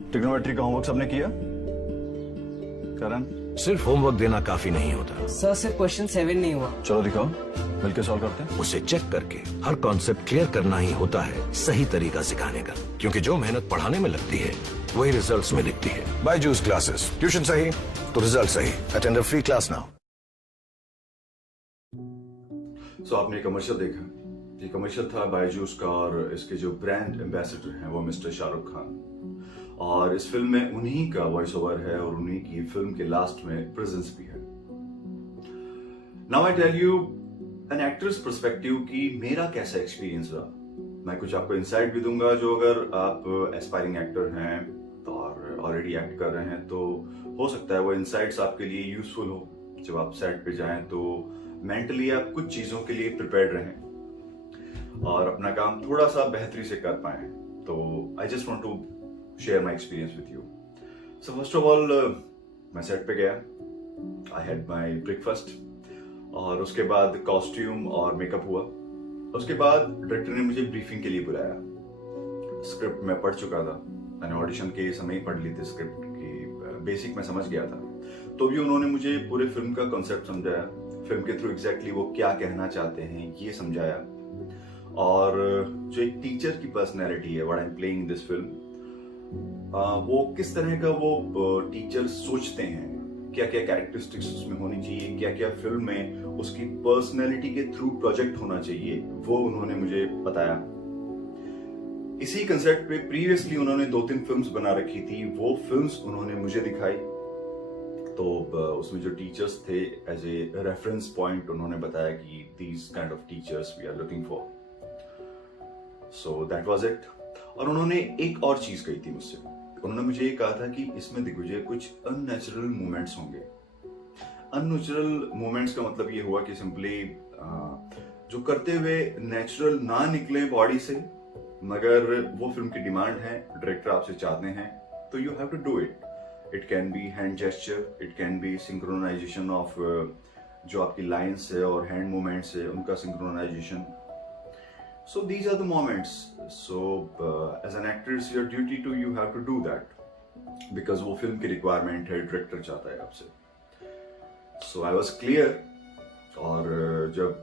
Trigonometry का homework सबने किया? करण, सिर्फ होमवर्क देना काफी नहीं होता सर, सिर्फ क्वेश्चन 7 नहीं हुआ। चलो दिखाओ, मिलके सॉल्व करते हैं। उसे चेक करके हर कॉन्सेप्ट क्लियर करना ही होता है सही तरीका सिखाने का, क्योंकि जो मेहनत पढ़ाने में लगती है वही रिजल्ट्स में दिखती है। बायजूस क्लासेस, ट्यूशन सही तो रिजल्ट सही। Attend a free class now. So आपने कमर्शियल देखा, ये कमर्शियल था बायजूस का और इसके जो ब्रांड एम्बेसडर हैं वो मिस्टर शाहरुख खान। और इस फिल्म में उन्हीं का वॉइस ओवर है और उन्हीं की फिल्म के लास्ट में प्रेजेंस भी है। Now I tell you an actor's perspective की मेरा कैसा एक्सपीरियंस रहा। मैं कुछ आपको इंसाइट भी दूंगा जो अगर आप एस्पायरिंग एक्टर हैं और ऑलरेडी एक्ट कर रहे हैं तो हो सकता है वो इंसाइट्स आपके लिए यूजफुल हो। जब आप सेट पे जाएं तो मेंटली आप कुछ चीजों के लिए प्रिपेयर्ड रहें और अपना काम थोड़ा सा बेहतरी से कर पाएं। तो I just want to share my experience with you. So first of all मैं सेट पे गया, आई हैड माय ब्रेकफास्ट और उसके बाद कॉस्ट्यूम और मेकअप हुआ। उसके बाद डायरेक्टर ने मुझे ब्रीफिंग के लिए बुलाया। स्क्रिप्ट मैं पढ़ चुका था, मैंने ऑडिशन के समय ही पढ़ ली थी स्क्रिप्ट की, बेसिक मैं समझ गया था। तो भी उन्होंने मुझे पूरे फिल्म का कॉन्सेप्ट समझाया, फिल्म के थ्रू एग्जैक्टली वो क्या कहना चाहते हैं ये समझाया। और जो एक टीचर की पर्सनैलिटी है, what I am playing in this film, वो किस तरह का वो टीचर सोचते हैं, क्या क्या कैरेक्टरिस्टिक्स उसमें होनी चाहिए, क्या क्या फिल्म में उसकी पर्सनैलिटी के थ्रू प्रोजेक्ट होना चाहिए, वो उन्होंने मुझे बताया। इसी कंसेप्ट पे प्रीवियसली उन्होंने 2-3 फिल्म्स बना रखी थी, वो फिल्म्स उन्होंने मुझे दिखाई। तो उसमें जो टीचर्स थे एज ए रेफरेंस पॉइंट उन्होंने बताया कि these kind of teachers we are looking for. So that was it. और उन्होंने एक और चीज कही थी मुझसे, उन्होंने मुझे ये कहा था कि इसमें दिग्विजय कुछ अननेचुरल मूवमेंट्स होंगे। अननेचुरल मूवमेंट्स का मतलब ये हुआ कि सिंपली जो करते हुए नेचुरल ना निकले बॉडी से, मगर वो फिल्म की डिमांड है, डायरेक्टर आपसे चाहते हैं, तो you have to do it. It can be hand gesture, it can be synchronization of जो आपकी लाइन्स है और हैंड मूवमेंट्स है उनका synchronization. So these are the moments. So as an actor, it's your duty to you have to do that because वो film की requirement है, director चाहता है आपसे। So I was clear। और जब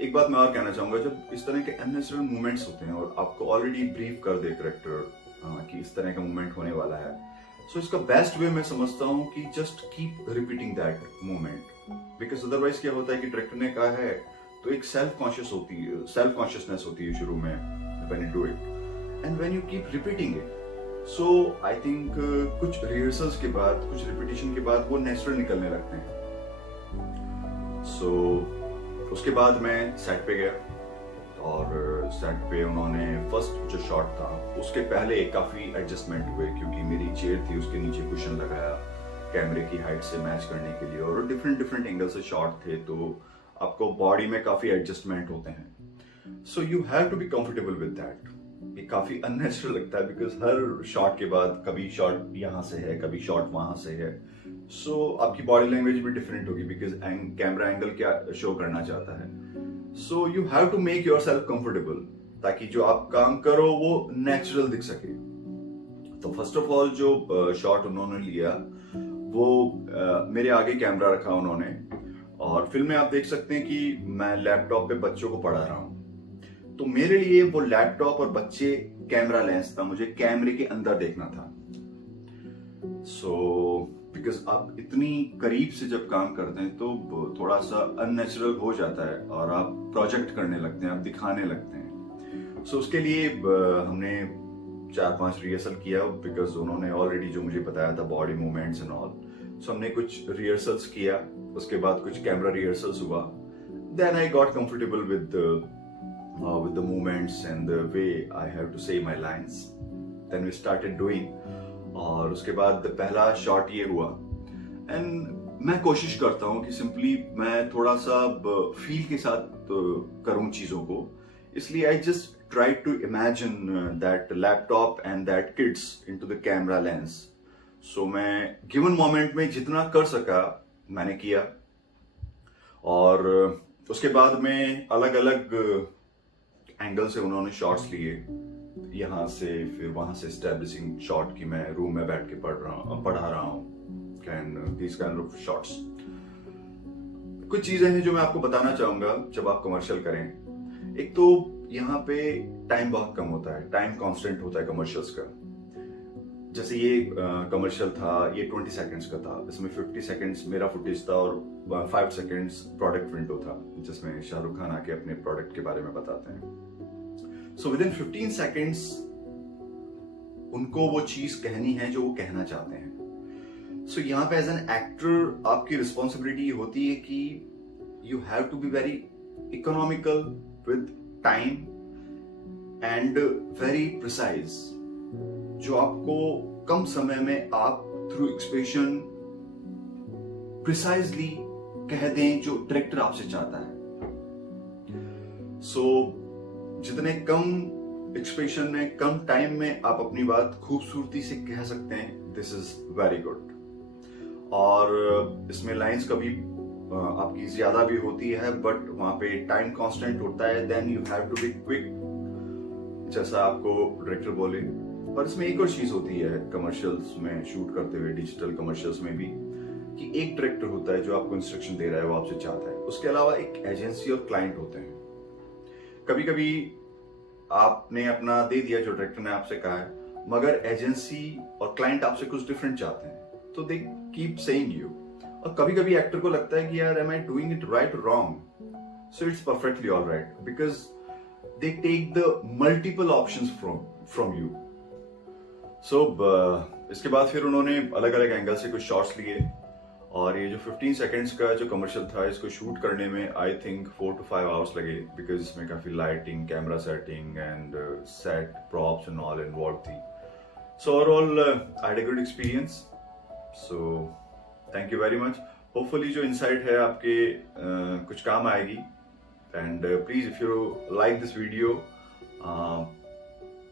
एक बात मैं और कहना चाहूंगा, जब इस तरह के अननेचुरल मूवमेंट्स होते हैं और आपको ऑलरेडी ब्रीफ कर दे डायरेक्टर कि इस तरह का मूवमेंट होने वाला है, so इसका बेस्ट वे मैं समझता हूँ कि just keep repeating that movement, because otherwise क्या होता है कि डायरेक्टर ने कहा है तो एक सेल्फ कॉन्शियसनेस होती है शुरू में when you do it and when you keep repeating it. So I think कुछ रिहर्सल्स के बाद, कुछ रिपीटिशन के बाद वो नेचुरल निकलने लगते हैं। सो उसके बाद मैं सेट पे गया और सेट पे उन्होंने फर्स्ट जो शॉट था उसके पहले काफी एडजस्टमेंट हुए, क्योंकि मेरी चेयर थी उसके नीचे कुशन लगाया कैमरे की हाइट से मैच करने के लिए और डिफरेंट एंगल से शॉट थे, तो आपको बॉडी में काफी एडजस्टमेंट होते हैं। So you have to be comfortable with that. ये काफी अननेचुरल लगता है बिकॉज हर शॉट के बाद कभी शॉट यहाँ से है, कभी शॉट वहां से है। सो आपकी बॉडी लैंग्वेज भी डिफरेंट होगी बिकॉज कैमरा एंगल क्या शो करना चाहता है। So you have to make yourself comfortable ताकि जो आप काम करो वो नेचुरल दिख सके। तो फर्स्ट ऑफ ऑल जो शॉट उन्होंने लिया वो मेरे आगे कैमरा रखा उन्होंने और फिल्म में आप देख सकते हैं कि मैं लैपटॉप पे बच्चों को पढ़ा रहा हूं, तो मेरे लिए वो लैपटॉप और बच्चे कैमरा लेंस था, मुझे कैमरे के अंदर देखना था। सो बिकॉज आप इतनी करीब से जब काम करते हैं तो थोड़ा सा अननेचुरल हो जाता है और आप प्रोजेक्ट करने लगते हैं, आप दिखाने लगते हैं। सो उसके लिए हमने 4-5 रिहर्सल किया बिकॉज उन्होंने ऑलरेडी जो मुझे बताया था body movements and all. So हमने कुछ रिहर्सल्स किया, उसके बाद कुछ कैमरा रिहर्सल्स हुआ। Then I got comfortable with the movements and the way I have to say my lines. Then we started doing और उसके बाद पहला शॉट ये हुआ एंड मैं कोशिश करता हूँ कि सिंपली मैं थोड़ा सा फील के साथ करूँ चीजों को, इसलिए I just try to imagine that laptop and that kids into the camera lens. So मैं गिवन मोमेंट में जितना कर सका मैंने किया और उसके बाद में अलग अलग एंगल से उन्होंने शॉट्स लिए यहाँ से फिर वहां से एस्टेब्लिशिंग शॉट की मैं रूम में बैठ के पढ़ा रहा हूँ, and this kind of shots. कुछ चीजें हैं जो मैं आपको बताना चाहूंगा जब आप कमर्शियल करें। एक तो यहाँ पे टाइम बहुत कम होता है, टाइम कांस्टेंट होता है कमर्शियल्स का। जैसे ये कमर्शियल था, ये 20 सेकंड्स का था, इसमें 50 सेकंड्स मेरा फुटेज था और 5 सेकंड्स प्रोडक्ट विंडो था, जिसमें शाहरुख खान आके अपने प्रोडक्ट के बारे में बताते हैं। सो विद इन 15 सेकंड्स उनको वो चीज कहनी है जो वो कहना चाहते हैं। सो यहाँ पे एज एन एक्टर आपकी रिस्पॉन्सिबिलिटी होती है कि you have to be very economical with time and very precise, जो आपको कम समय में आप थ्रू एक्सप्रेशन प्रिसाइजली कह दें जो डायरेक्टर आपसे चाहता है। सो जितने कम एक्सप्रेशन में, कम टाइम में आप अपनी बात खूबसूरती से कह सकते हैं, दिस इज वेरी गुड। और इसमें लाइंस कभी आपकी ज्यादा भी होती है, बट वहां पे टाइम कांस्टेंट होता है, then you have to be quick, जैसा आपको डायरेक्टर बोले। पर इसमें एक और चीज होती है कमर्शियल्स में शूट करते हुए, डिजिटल कमर्शियल्स में भी, कि एक डायरेक्टर होता है जो आपको इंस्ट्रक्शन दे रहा है, वो आपसे चाहता है। उसके अलावा एक एजेंसी और क्लाइंट होते हैं। कभी कभी आपने अपना दे दिया जो डायरेक्टर ने आपसे कहा है, मगर एजेंसी और क्लाइंट आपसे कुछ डिफरेंट चाहते हैं, तो दे कीप सेइंग यू। और कभी कभी एक्टर को लगता है कि यार am I doing it right और wrong, so it's perfectly all right, because they take the multiple options from you. So इसके बाद फिर उन्होंने अलग अलग एंगल से कुछ शॉट्स लिए, और ये जो 15 सेकंड्स का जो कमर्शियल था, इसको शूट करने में आई थिंक 4 to 5 आवर्स लगे, बिकॉज इसमें काफी lighting, camera setting and set props and all involve थी। So overall I had a good experience. So thank you very much. Hopefully जो इनसाइट है आपके कुछ काम आएगी, and please if you like this video,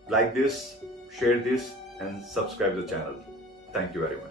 like this, share this and subscribe the channel. Thank you very much.